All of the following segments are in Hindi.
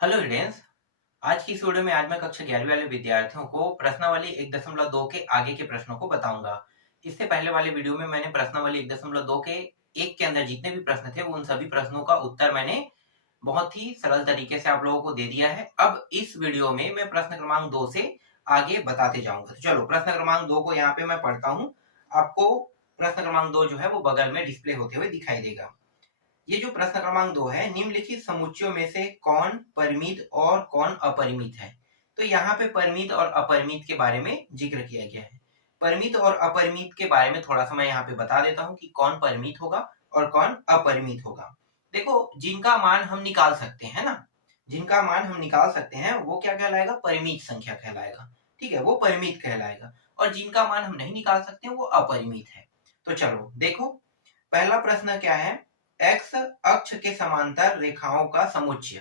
Hello students. आज की इस वीडियो में आज मैं कक्षा 11वीं वाले विद्यार्थियों को प्रश्नावली 1.2 के आगे के प्रश्नों को बताऊंगा। इससे पहले वाले वीडियो में मैंने प्रश्नावली 1.2 के एक के अंदर जितने भी प्रश्न थे उन सभी प्रश्नों का उत्तर मैंने बहुत ही सरल तरीके से आप लोगों को दे दिया है। अब इस वीडियो में मैं प्रश्न क्रमांक 2 से आगे बताते जाऊंगा। तो चलो प्रश्न क्रमांक 2 को यहाँ पे मैं पढ़ता हूँ। आपको प्रश्न क्रमांक 2 जो है वो बगल में डिस्प्ले होते हुए दिखाई देगा। ये जो प्रश्न क्रमांक 2 है, निम्नलिखित समुच्चयों में से कौन परिमित और कौन अपरिमित है। तो यहाँ पे परिमित और अपरिमित के बारे में जिक्र किया गया है। परिमित और अपरिमित के बारे में थोड़ा सा मैं यहाँ पे बता देता हूँ कि कौन परिमित होगा और कौन अपरिमित होगा। देखो, जिनका मान हम निकाल सकते हैं ना, जिनका मान हम निकाल सकते हैं वो क्या कहलाएगा? परिमित संख्या कहलाएगा। ठीक है, वो परिमित कहलाएगा। और जिनका मान हम नहीं निकाल सकते वो अपरिमित है। तो चलो देखो, पहला प्रश्न क्या है? एक्स अक्ष के समांतर रेखाओं का समुच्चय।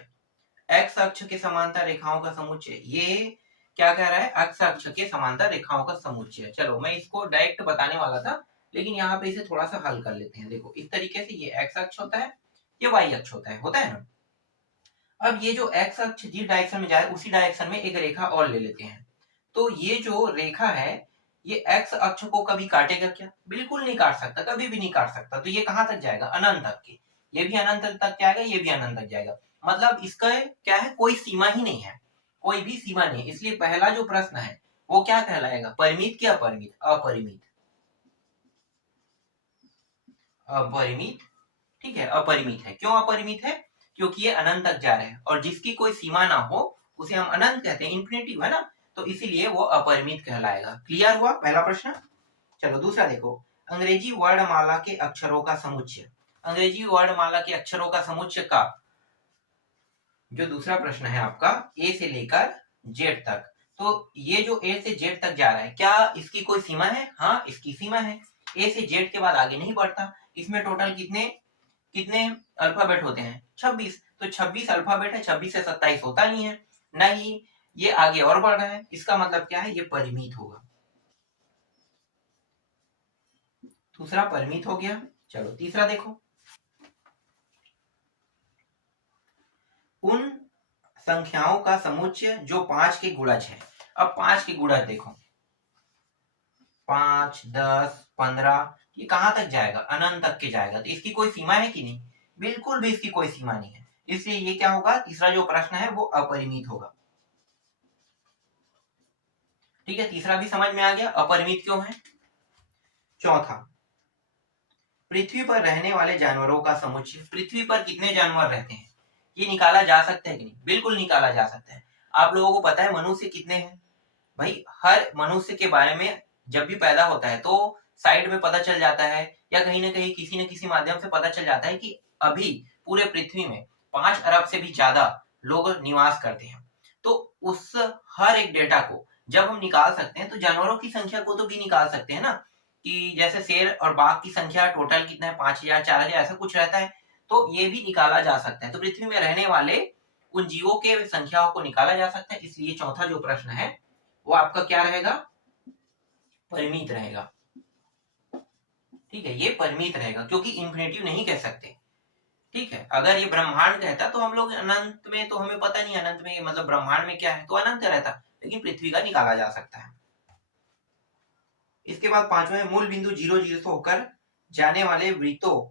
एक्स अक्ष के समांतर रेखाओं का समुच्चय, ये क्या कह रहा है? एक्स अक्ष के समांतर रेखाओं का समुच्चय। चलो मैं इसको डायरेक्ट बताने वाला था, लेकिन यहाँ पे इसे थोड़ा सा हल कर लेते हैं। देखो इस तरीके से ये एक्स अक्ष होता है, ये वाई अक्ष होता है ना। अब ये जो एक्स अक्ष जिस डायरेक्शन में जाए उसी डायरेक्शन में एक रेखा और ले लेते हैं। तो ये जो रेखा है ये एक्स अक्ष को कभी काटेगा क्या? बिल्कुल नहीं काट सकता, कभी भी नहीं काट सकता। तो ये कहां तक जाएगा? अनंत तक के। ये भी अनंत तक जाएगा, ये भी अनंत तक जाएगा। मतलब इसका क्या है? कोई सीमा ही नहीं है, कोई भी सीमा नहीं। इसलिए पहला जो प्रश्न है वो क्या कहलाएगा? परिमित क्या अपरिमित? अपरिमित। अपरिमित। ठीक है, अपरिमित है। क्यों अपरिमित है? क्योंकि ये अनंत तक जा रहे हैं और जिसकी कोई सीमा ना हो उसे हम अनंत कहते हैं, इन्फिनिटिव है ना। तो इसीलिए वो अपरिमित कहलाएगा। क्लियर हुआ पहला प्रश्न? चलो दूसरा देखो, अंग्रेजी वर्णमाला के अक्षरों का समुच्चय। अंग्रेजी वर्णमाला के अक्षरों का समुच्चय का जो दूसरा प्रश्न है आपका, ए से लेकर जेड तक। तो ये जो ए से जेड तक जा रहा है, क्या इसकी कोई सीमा है? हाँ, इसकी सीमा है। ए से जेड के बाद आगे नहीं बढ़ता। इसमें टोटल कितने कितने अल्फाबेट होते हैं? 26। तो 26 अल्फाबेट है, 26 से 27 होता नहीं है। नहीं, ये आगे और बढ़ रहा है। इसका मतलब क्या है? ये परिमित होगा। दूसरा परिमित हो गया। चलो तीसरा देखो, उन संख्याओं का समुच्चय जो 5 के गुणज है। अब 5 के गुणज देखो, 5, 10, 15, ये कहां तक जाएगा? अनंत तक के जाएगा। तो इसकी कोई सीमा है कि नहीं? बिल्कुल भी इसकी कोई सीमा नहीं है। इसलिए ये क्या होगा? तीसरा जो प्रश्न है वो अपरिमित होगा। ठीक है, तीसरा भी समझ में आ गया अपरिमित क्यों है। चौथा, पृथ्वी पर रहने वाले जानवरों का समुच्चय। पृथ्वी पर कितने जानवर रहते हैं ये निकाला जा सकता है कि नहीं? बिल्कुल निकाला जा सकता है। आप लोगों को पता है मनुष्य कितने हैं? भाई हर मनुष्य के बारे में जब भी पैदा होता है तो साइड में पता चल जाता है या कहीं ना कहीं किसी न किसी माध्यम से पता चल जाता है कि अभी पूरे पृथ्वी में 5 अरब से भी ज्यादा लोग निवास करते हैं। तो उस हर एक डेटा को जब हम निकाल सकते हैं तो जानवरों की संख्या को तो भी निकाल सकते हैं ना, कि जैसे शेर और बाघ की संख्या टोटल कितना है? 5,000, 4,000 ऐसा कुछ रहता है। तो ये भी निकाला जा सकता है। तो पृथ्वी में रहने वाले उन जीवों के संख्याओं को निकाला जा सकता है। इसलिए चौथा जो प्रश्न है वो आपका क्या रहेगा? परिमित रहेगा। ठीक है, ये परिमित रहेगा क्योंकि इंफिनिटिव नहीं कह सकते। ठीक है, अगर ये ब्रह्मांड कहता तो हम लोग अनंत में, तो हमें पता नहीं अनंत में मतलब ब्रह्मांड में क्या है, तो अनंत रहता। लेकिन पृथ्वी का निकाला जा सकता है। इसके बाद पांचवा है, मूल बिंदु 0 0 से होकर जाने वाले वृत्तों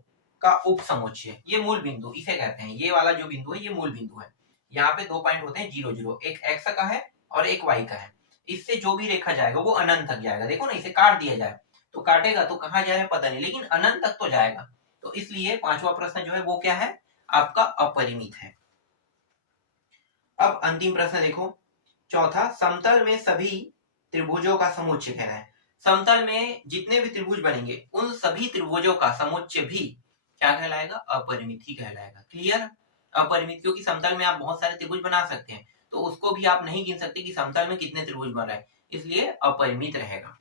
का उप समुच्चय। ये मूल बिंदु इसे कहते हैं। ये वाला जो बिंदु है ये मूल बिंदु है। यहाँ पे दो पॉइंट होते हैं 0 0, एक एक्स का है और एक वाई का है। इससे जो भी रेखा जाएगा वो अनंत तक जाएगा। देखो ना, इसे काट दिया जाए तो काटेगा तो कहाँ जा रहा है पता नहीं, लेकिन अनंत तक तो जाएगा। तो इसलिए पांचवा प्रश्न जो है वो क्या है? आपका अपरिमित है। अब अंतिम प्रश्न देखो, चौथा, समतल में सभी त्रिभुजों का समुच्चय कहना है। समतल में जितने भी त्रिभुज बनेंगे उन सभी त्रिभुजों का समुच्चय भी क्या कहलाएगा? अपरिमित ही कहलाएगा। क्लियर? अपरिमित, क्योंकि समतल में आप बहुत सारे त्रिभुज बना सकते हैं तो उसको भी आप नहीं गिन सकते कि समतल में कितने त्रिभुज बन रहा है, इसलिए अपरिमित रहेगा।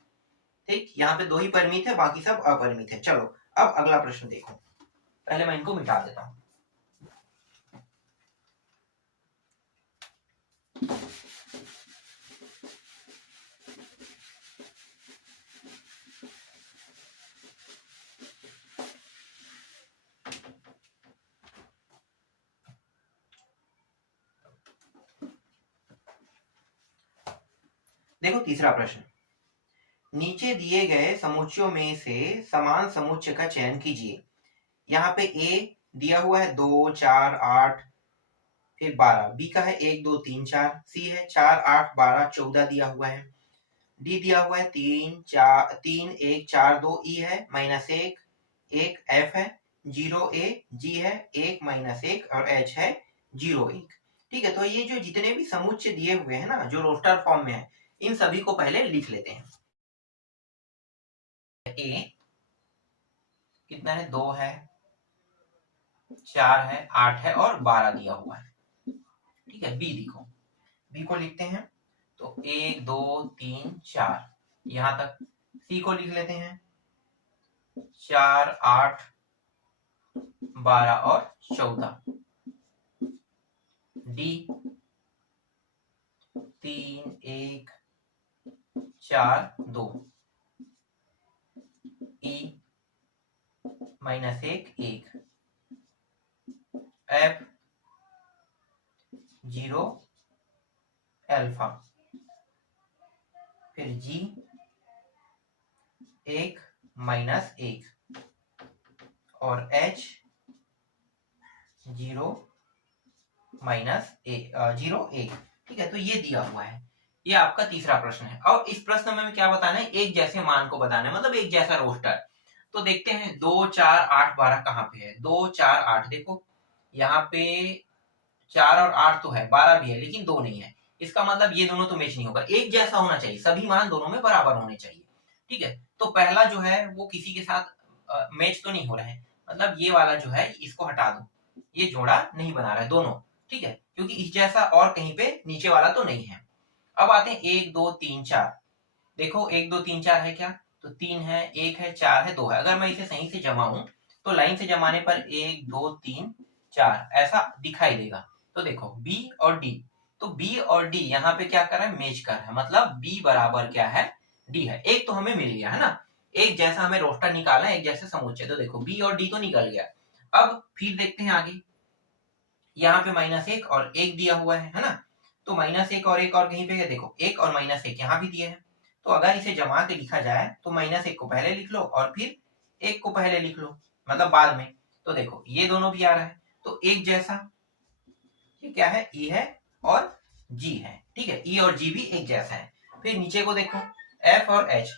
ठीक, यहाँ पे दो ही परिमित है, बाकी सब अपरिमित है। चलो अब अगला प्रश्न देखो। पहले मैं इनको मिटा देता हूं। देखो तीसरा प्रश्न, नीचे दिए गए समुच्चयों में से समान समुच्चय का चयन कीजिए। यहाँ पे ए दिया हुआ है 2, 4, 8 फिर 12, बी का है 1, 2, 3, 4, सी है 4, 8, 12, 14 दिया हुआ है, डी दिया हुआ है 3, 1, 4, 2, ई है -1, 1 एफ है 0 ए, जी है 1 -1 और एच है 0 1। ठीक है, तो ये जो जितने भी समुच्चय दिए हुए हैं ना, जो रोस्टर फॉर्म में है, इन सभी को पहले लिख लेते हैं। ए कितना है, 2 है, 4 है, 8 है और 12 दिया हुआ है। ठीक है, बी लिखो, बी को लिखते हैं तो 1, 2, 3, 4 यहां तक। सी को लिख लेते हैं 4, 8, 12 और 14। डी 3, 1, 4, 2। ई -1, 1। F 0 alpha. फिर जी 1 -1 और एच 0 -0 1। ठीक है, तो ये दिया हुआ है। ये आपका तीसरा प्रश्न है। और इस प्रश्न में क्या बताना है, एक जैसे मान को बताना है, मतलब एक जैसा रोस्टर। तो देखते हैं 2, 4, 8, 12 कहाँ पे है। 2, 4, 8 देखो, यहाँ पे 4 और 8 तो है, 12 भी है, लेकिन 2 नहीं है। इसका मतलब ये दोनों तो मैच नहीं होगा, एक जैसा होना चाहिए, सभी मान दोनों में बराबर होने चाहिए। ठीक है, तो पहला जो है वो किसी के साथ मैच तो नहीं हो रहा है, मतलब ये वाला जो है इसको हटा दो, ये जोड़ा नहीं बना रहा है दोनों। ठीक है, क्योंकि इस जैसा और कहीं पे नीचे वाला तो नहीं है। अब आते हैं 1, 2, 3, 4। देखो 1, 2, 3, 4 है क्या, तो 3 है, 1 है, 4 है, 2 है। अगर मैं इसे सही से जमाऊं तो लाइन से जमाने पर 1, 2, 3, 4 ऐसा दिखाई देगा। तो देखो बी और डी, तो बी और डी यहाँ पे क्या कर रहा है, मैच कर रहा है, मतलब बी बराबर क्या है, डी है। एक तो हमें मिल गया है ना, एक जैसा हमें रोस्टर निकालना है, एक जैसे समुच्चय। तो देखो बी और डी तो निकल गया। अब फिर देखते हैं आगे, यहाँ पे -1 और 1 दिया हुआ है ना, तो -1 और 1 और कहीं पे है, देखो 1 और -1 यहाँ भी दिए हैं। तो अगर इसे जमा के लिखा जाए तो -1 को पहले लिख लो और फिर 1 को पहले लिख लो, मतलब बाद में। तो देखो ये दोनों भी आ रहा है, तो एक जैसा, ये क्या है, ई है और जी है। ठीक है, ई और जी भी एक जैसा है। फिर नीचे को देखो, एफ और एच,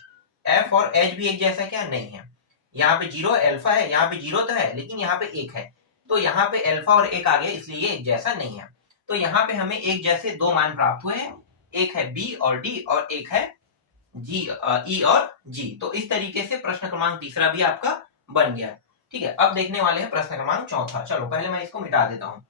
एफ और एच भी एक जैसा क्या, नहीं है। यहाँ पे 0 अल्फा है, यहाँ पे 0 तो है, लेकिन यहाँ पे 1 है, तो यहाँ पे अल्फा और 1 आ गया, इसलिए ये एक जैसा नहीं है। तो यहाँ पे हमें एक जैसे दो मान प्राप्त हुए हैं, एक है बी और डी और एक है जी, ई और जी। तो इस तरीके से प्रश्न क्रमांक तीसरा भी आपका बन गया। ठीक है, अब देखने वाले हैं प्रश्न क्रमांक चौथा। चलो पहले मैं इसको मिटा देता हूं।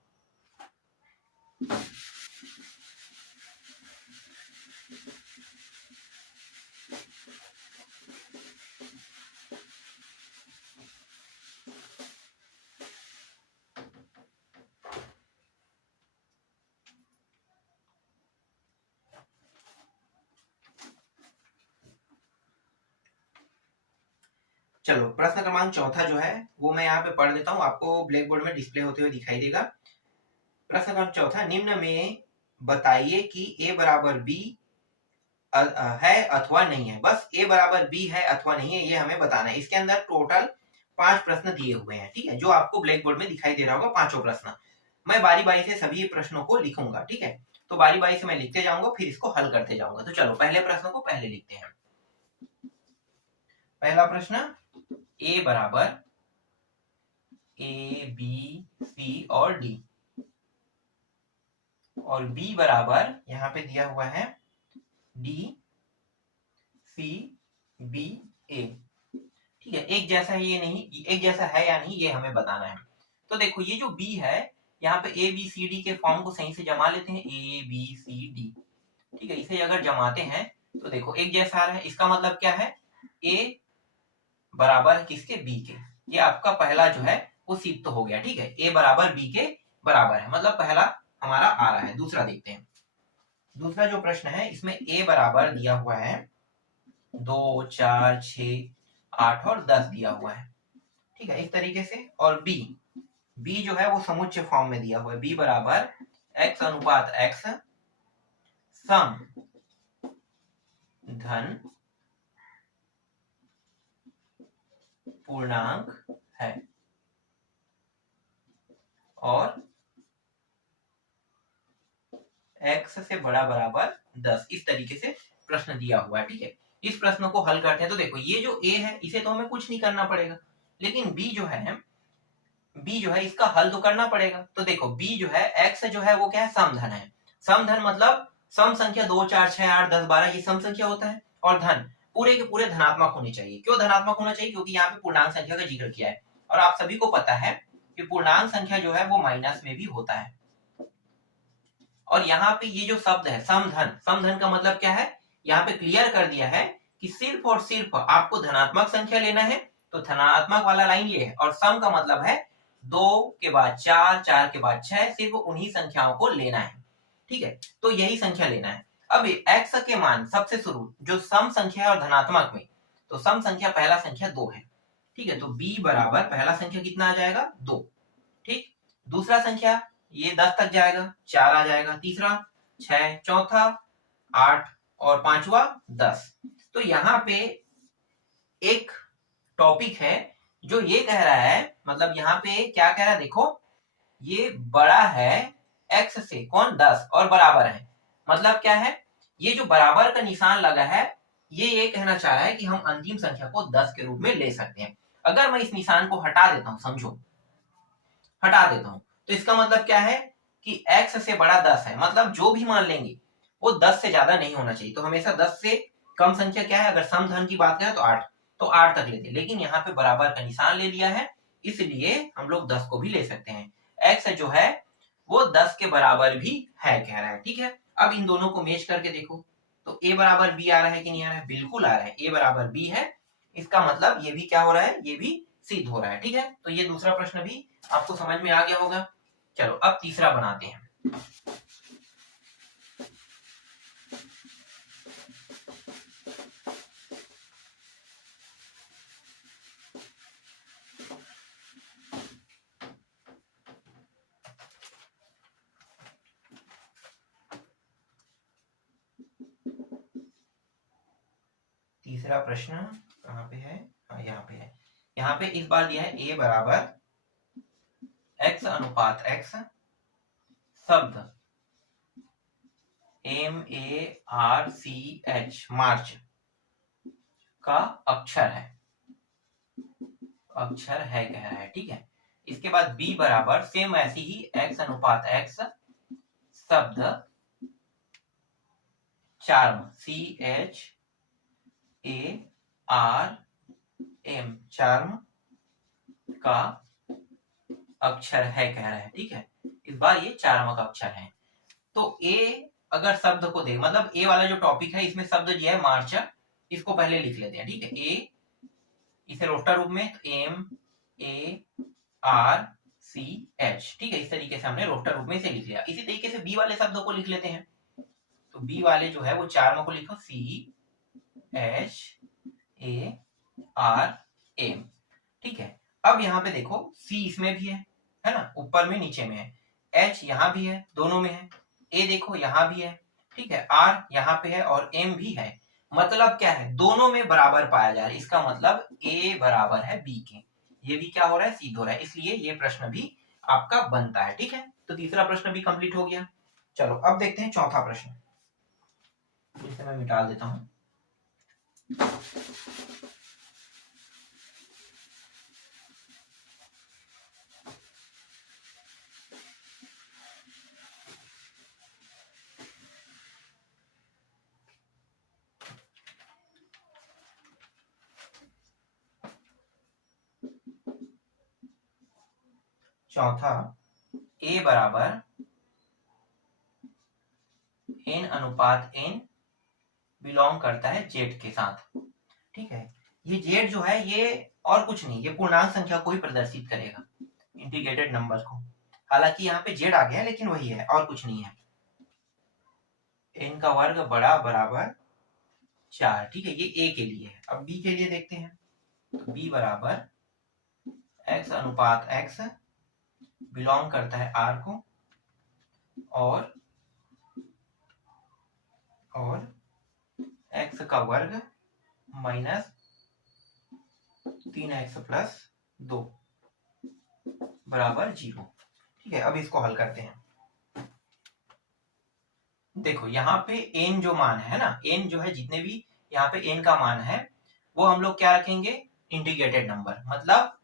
चलो प्रश्न क्रमांक चौथा जो है वो मैं यहाँ पे पढ़ देता हूँ, आपको ब्लैक बोर्ड में डिस्प्ले होते हुए दिखाई देगा। प्रश्न क्रमांक चौथा, निम्न में बताइए कि ए बराबर बी है अथवा नहीं है। बस ए बराबर बी है अथवा नहीं है, ये हमें बताना है। इसके अंदर टोटल 5 प्रश्न दिए हुए हैं। ठीक है, जो आपको ब्लैक बोर्ड में दिखाई दे रहा होगा, पांचों प्रश्न। मैं बारी बारी से सभी प्रश्नों को लिखूंगा। ठीक है, तो बारी बारी से मैं लिखते जाऊंगा, फिर इसको हल करते जाऊंगा। तो चलो पहले प्रश्न को पहले लिखते हैं। पहला प्रश्न, ए बराबर ए बी सी और डी, और बी बराबर यहाँ पे दिया हुआ है डी सी बी ए। ठीक है, एक जैसा है ये नहीं, एक जैसा है या नहीं ये हमें बताना है। तो देखो ये जो बी है, यहाँ पे ए बी सी डी के फॉर्म को सही से जमा लेते हैं, ए बी सी डी। ठीक है, इसे अगर जमाते हैं तो देखो एक जैसा आ रहा है, इसका मतलब क्या है, ए बराबर है किसके, बी के। ये आपका पहला जो है वो सिद्ध तो हो गया। ठीक है, ए बराबर बी के बराबर है, मतलब पहला हमारा आ रहा है। दूसरा देखते हैं। दूसरा जो प्रश्न है इसमें ए बराबर दिया हुआ है 2, 4, 6, 8 और 10 दिया हुआ है। ठीक है, इस तरीके से। और बी, बी जो है वो समुच्चय फॉर्म में दिया हुआ है, बी बराबर x अनुपात x सम धन पूर्णांक है और x से बड़ा बराबर 10। इस तरीके से प्रश्न दिया हुआ है। ठीक है, इस प्रश्न को हल करते हैं तो देखो ये जो a है इसे तो हमें कुछ नहीं करना पड़ेगा, लेकिन b जो है इसका हल तो करना पड़ेगा। तो देखो b जो है x जो है वो क्या है, समधन है। समधन मतलब सम संख्या 2 4 6 8 10 12 ये सम संख्या होता है, और धन पूरे के पूरे धनात्मक होने चाहिए। क्यों धनात्मक होना चाहिए? क्योंकि यहाँ पे पूर्णांक संख्या का जिक्र किया है, और आप सभी को पता है कि पूर्णांक संख्या जो है वो माइनस में भी होता है। और यहाँ पे ये जो शब्द है समधन, समधन का मतलब क्या है, यहाँ पे क्लियर कर दिया है कि सिर्फ और सिर्फ आपको धनात्मक संख्या लेना है, तो धनात्मक वाला लाइन ये है, और सम का मतलब है 2 के बाद 4 4 के बाद 6, सिर्फ उन्हीं संख्याओं को लेना है। ठीक है, तो यही संख्या लेना है। अब x के मान सबसे शुरू जो सम संख्या है और धनात्मक में, तो सम संख्या पहला संख्या 2 है। ठीक है, तो b बराबर पहला संख्या कितना आ जाएगा, 2। ठीक, दूसरा संख्या ये 10 तक जाएगा, 4 आ जाएगा, तीसरा 6, चौथा 8 और पांचवा 10। तो यहाँ पे एक टॉपिक है जो ये कह रहा है, मतलब यहाँ पे क्या कह रहा है, देखो ये बड़ा है x से, कौन, 10, और बराबर है। मतलब क्या है, ये जो बराबर का निशान लगा है ये कहना चाह रहा है कि हम अंतिम संख्या को 10 के रूप में ले सकते हैं। अगर मैं इस निशान को हटा देता हूं, समझो हटा देता हूं, तो इसका मतलब क्या है कि x से बड़ा 10 है, मतलब जो भी मान लेंगे वो 10 से ज्यादा नहीं होना चाहिए। तो हमेशा 10 से कम संख्या क्या है, अगर समधन की बात करें तो 8, तो 8 तक लेते, लेकिन यहाँ पे बराबर का निशान ले लिया है, इसलिए हम लोग 10 को भी ले सकते हैं। x जो है वो 10 के बराबर भी है कह रहा है। ठीक है, अब इन दोनों को मेच करके देखो, तो a बराबर b आ रहा है कि नहीं आ रहा है, बिल्कुल आ रहा है, a बराबर b है। इसका मतलब ये भी क्या हो रहा है, ये भी सिद्ध हो रहा है। ठीक है, तो ये दूसरा प्रश्न भी आपको समझ में आ गया होगा। चलो अब तीसरा बनाते हैं। तीसरा प्रश्न कहाँ पे है, यहाँ पे है। यहाँ पे इस बार दिया है a बराबर x अनुपात x शब्द MARCH मार्च का अक्षर है, अक्षर है कह रहा है। ठीक है, इसके बाद b बराबर सेम ऐसी ही x अनुपात x शब्द चार्म CHARM चार्म का अक्षर है कह रहा है। ठीक है, इस बार ये चार्मक अक्षर है। तो a अगर शब्द को दे, मतलब a वाला जो टॉपिक है इसमें शब्द दिया है मार्च, इसको पहले लिख लेते हैं। ठीक है, a इसे रोस्टर रूप में MARCH, ठीक है, इस तरीके से हमने रोस्टर रूप में इसे लिख लिया। इसी तरीके से b वाले शब्दों को लिख लेते हैं। तो b वाले जो है वो चार्म को लिखो CHARM। ठीक है, अब यहाँ पे देखो C इसमें भी है ना, ऊपर में नीचे में है, H यहाँ भी है, दोनों में है, A देखो यहाँ भी है, ठीक है, R यहाँ पे है और M भी है। मतलब क्या है, दोनों में बराबर पाया जा रहा है, इसका मतलब A बराबर है B के। ये भी क्या हो रहा है, सिद्ध हो रहा है, इसलिए ये प्रश्न भी आपका बनता है। ठीक है, तो तीसरा प्रश्न भी कंप्लीट हो गया। चलो अब देखते हैं चौथा प्रश्न, इसे मैं मिटा देता हूं। चौथा, a बराबर n अनुपात n बिलोंग करता है z के साथ। ठीक है, ये z जो है ये और कुछ नहीं, ये पूर्णांक संख्या को ही प्रदर्शित करेगा, इंटीग्रेटेड नंबर को। हालांकि यहाँ पे z आ गया लेकिन वही है और कुछ नहीं है। n का वर्ग बड़ा बराबर 4। ठीक है, ये a के लिए है। अब b के लिए देखते हैं, तो b बराबर x अनुपात x बिलोंग करता है r को, और एक्स का वर्ग माइनस 3x प्लस 2 बराबर 0। ठीक है, अब इसको हल करते हैं। देखो यहाँ पे n जो मान है ना, n जो है जितने भी यहाँ पे n का मान है वो हम लोग क्या रखेंगे, इंटीग्रेटेड नंबर, मतलब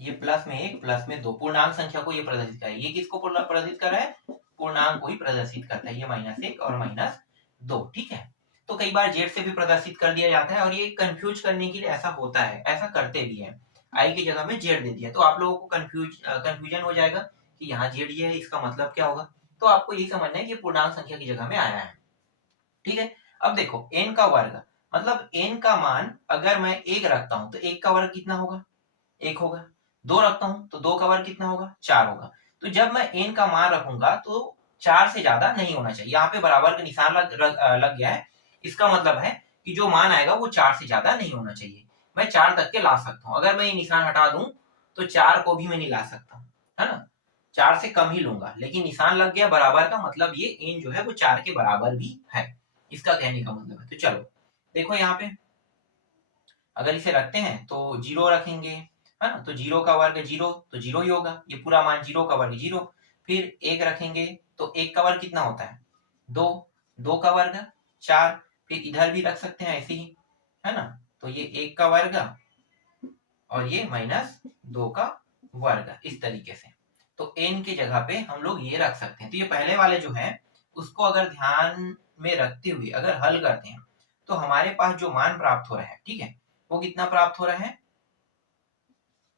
ये प्लस में 1 प्लस में 2 पूर्णांक संख्या को ये प्रदर्शित करे। ये किसको प्रदर्शित कर रहा है, पूर्णांक को ही प्रदर्शित करता है। ये -1 और -2। ठीक है, तो कई बार जेड से भी प्रदर्शित कर दिया जाता है और ये कंफ्यूज करने के लिए ऐसा होता है, ऐसा करते भी है। आई की जगह में जेड दे दिया तो आप लोगों को कंफ्यूजन हो जाएगा कि यहाँ जेड ये है, इसका मतलब क्या होगा। तो आपको यही समझना है कि पूर्णांक संख्या की जगह में आया है। ठीक है, अब देखो n का वर्ग मतलब n का मान अगर मैं 1 रखता हूं तो 1 का वर्ग कितना होगा, 1 होगा। 2 रखता हूं तो 2 का वर्ग कितना होगा, 4 होगा। तो जब मैं n का मान रखूंगा तो 4 से ज्यादा नहीं होना चाहिए। यहाँ पे बराबर का निशान लग गया है, इसका मतलब है कि जो मान आएगा वो 4 से ज्यादा नहीं होना चाहिए। मैं 4 तक के ला सकता हूँ। अगर मैं ये निशान हटा दूं तो 4 को भी मैं नहीं ला सकता, है ना। 4 से कम ही लूंगा, लेकिन निशान लग गया बराबर का, मतलब ये n जो है वो 4 के बराबर भी है, इसका कहने का मतलब है। तो चलो देखो यहाँ पे अगर इसे रखते हैं तो 0 रखेंगे, है ना, तो 0 का वर्ग 0 तो 0 ही होगा, ये पूरा मान 0 का वर्ग 0। फिर 1 रखेंगे तो 1 का वर्ग कितना होता है, 2, 2 का वर्ग 4। फिर इधर भी रख सकते हैं ऐसे ही, है ना, तो ये 1 का वर्ग और ये -2 का वर्ग, इस तरीके से। तो n की जगह पे हम लोग ये रख सकते हैं। तो ये पहले वाले जो है उसको अगर ध्यान में रखते हुए अगर हल करते हैं तो हमारे पास जो मान प्राप्त हो रहा है, ठीक है, वो कितना प्राप्त हो रहा है,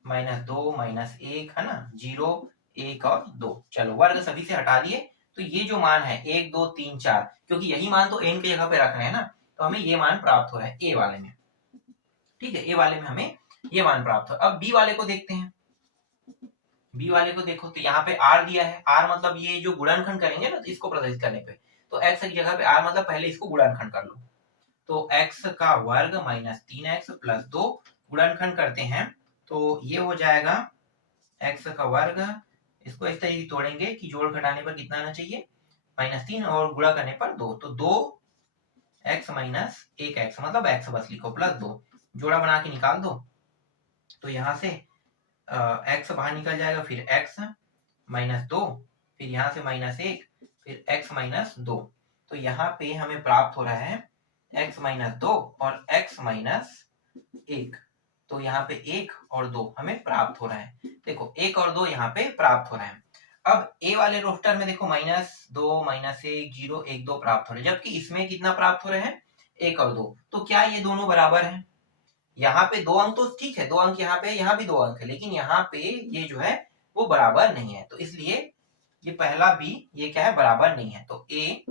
-2 -1, है ना, 0 1 और 2। चलो वर्ग सभी से हटा दिए, तो ये जो मान है 1 2 3 4, क्योंकि यही मान तो n की जगह पे रख रहे हैं ना, तो हमें ये मान प्राप्त हो रहा है ए वाले में। ठीक है, ए वाले में हमें ये मान प्राप्त हो। अब बी वाले को देखते हैं। बी वाले को देखो तो यहाँ पे आर दिया है, आर मतलब ये जो गुणनखंड करेंगे ना, तो इसको प्रदर्शित करने पे तो एक्स की जगह पे आर मतलब पहले इसको गुणनखंड कर लो। तो एक्स का वर्ग -3x प्लस 2 गुणनखंड करते हैं तो ये हो जाएगा एक्स का वर्ग। इसको इस तरीके तोड़ेंगे कि जोड़ घटाने पर कितना आना चाहिए, -3 और गुणा करने पर 2, तो 2x - 1x मतलब x बस लिखो प्लस 2, जोड़ा बना के निकाल दो। तो यहाँ से x बाहर निकल जाएगा, फिर x -2, फिर यहाँ से -1, फिर x -2। तो यहाँ पे हमें प्राप्त हो रहा है x -2 और x -1। तो यहाँ पे 1 और 2 हमें प्राप्त हो रहा है। देखो 1 और 2 यहाँ पे प्राप्त हो रहा है। अब ए वाले रोस्टर में देखो -2 -1 0 1 2 प्राप्त हो रहे हैं, जबकि इसमें कितना प्राप्त हो रहे हैं, 1 और 2। तो क्या ये दोनों बराबर हैं? यहाँ पे 2 अंक तो ठीक है, 2 अंक यहाँ पे, यहाँ भी 2 अंक है, लेकिन यहाँ पे ये जो है वो बराबर नहीं है। तो इसलिए ये पहला बी ये क्या है, बराबर नहीं है। तो ए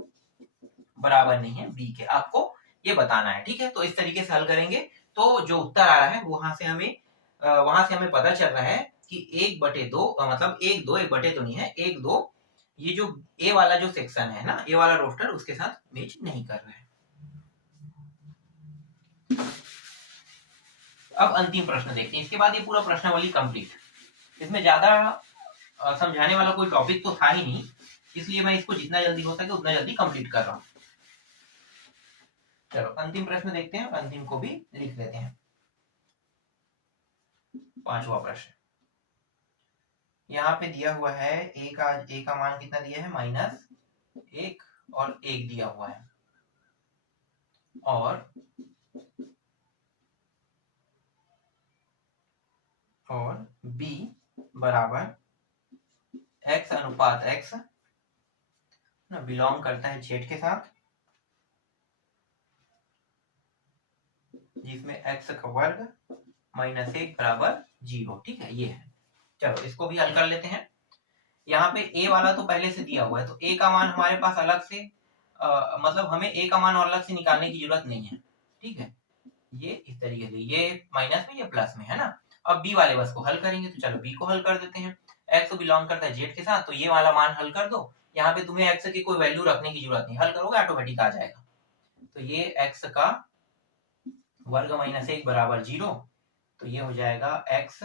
बराबर नहीं है बी के, आपको ये बताना है। ठीक है, तो इस तरीके से हल करेंगे तो जो उत्तर आ रहा है वहां से हमें पता चल रहा है कि 1/2 मतलब 1 2 1/2 नहीं है, 1 2 ये जो ए वाला जो सेक्शन है ना, ए वाला रोस्टर उसके साथ मैच नहीं कर रहा है। अब अंतिम प्रश्न देखते हैं, इसके बाद ये पूरा प्रश्नावली कंप्लीट। इसमें ज्यादा समझाने वाला कोई टॉपिक तो था ही नहीं, इसलिए मैं इसको जितना जल्दी हो सके उतना जल्दी कंप्लीट कर रहा हूँ। चलो अंतिम प्रश्न देखते हैं और अंतिम को भी लिख लेते हैं। 5वां प्रश्न यहाँ पे दिया हुआ है, ए का मान कितना दिया है, -1 और 1 दिया हुआ है, और b बराबर x अनुपात x बिलोंग करता है z के साथ, जिसमें x का वर्ग -1 बराबर 0। ठीक है, ये है। चलो इसको भी हल कर लेते हैं। यहाँ पे a वाला तो पहले से दिया हुआ है, तो a का मान हमारे पास अलग से मतलब हमें a का मान और अलग से निकालने की जरूरत नहीं है। ठीक है, ये इस तरीके से, ये माइनस में ये प्लस में, है ना। अब b वाले बस को हल करेंगे, तो चलो b को हल कर देते हैं। x बिलोंग करता है z के साथ, तो ये वाला मान हल कर दो। यहाँ पे तुम्हें x की कोई वैल्यू रखने की जरूरत नहीं, हल करोगे ऑटोमेटिक आ जाएगा। तो ये x का वर्ग -1 बराबर 0, तो ये हो जाएगा x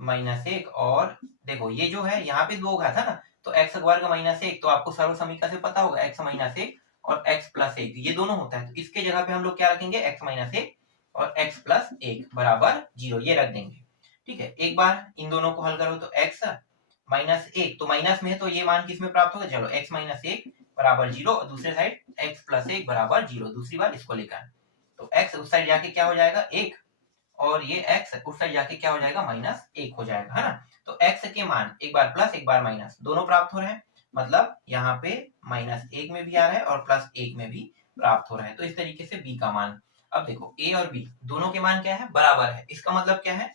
-1। और देखो ये जो है यहाँ पे 2 का था ना, तो x वर्ग -1, तो आपको सर्व समीकरण से पता होगा x -1 और x प्लस 1 ये दोनों होता है, तो इसके जगह पे हम लोग क्या रखेंगे, x माइनस 1 और x प्लस 1 बराबर 0 ये रख देंगे। ठीक है, एक बार इन दोनों को हल करो तो x माइनस 1, तो माइनस में है तो ये मान किस में प्राप्त होगा, चलो x माइनस 1 बराबर 0 और दूसरे साइड x प्लस 1 बराबर 0, दूसरी बार इसको लेकर, तो x उस साइड जाके क्या हो जाएगा 1 और ये x उस साइड जाके क्या हो जाएगा माइनस 1 हो जाएगा, है ना। तो x के मान एक बार प्लस एक बार माइनस दोनों प्राप्त हो रहे हैं, मतलब यहाँ पे माइनस 1 में भी आ रहा है और प्लस 1 में भी प्राप्त हो रहा है। तो इस तरीके से b का मान, अब देखो a और b दोनों के मान क्या है, बराबर है, इसका मतलब क्या है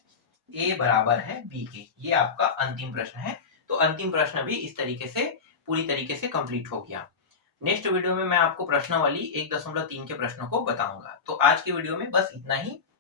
a बराबर है b के। ये आपका अंतिम प्रश्न है। तो अंतिम प्रश्न भी इस तरीके से पूरी तरीके से कंप्लीट हो गया। नेक्स्ट वीडियो में मैं आपको प्रश्नावली 1.3 के प्रश्नों को बताऊंगा। तो आज के वीडियो में बस इतना ही।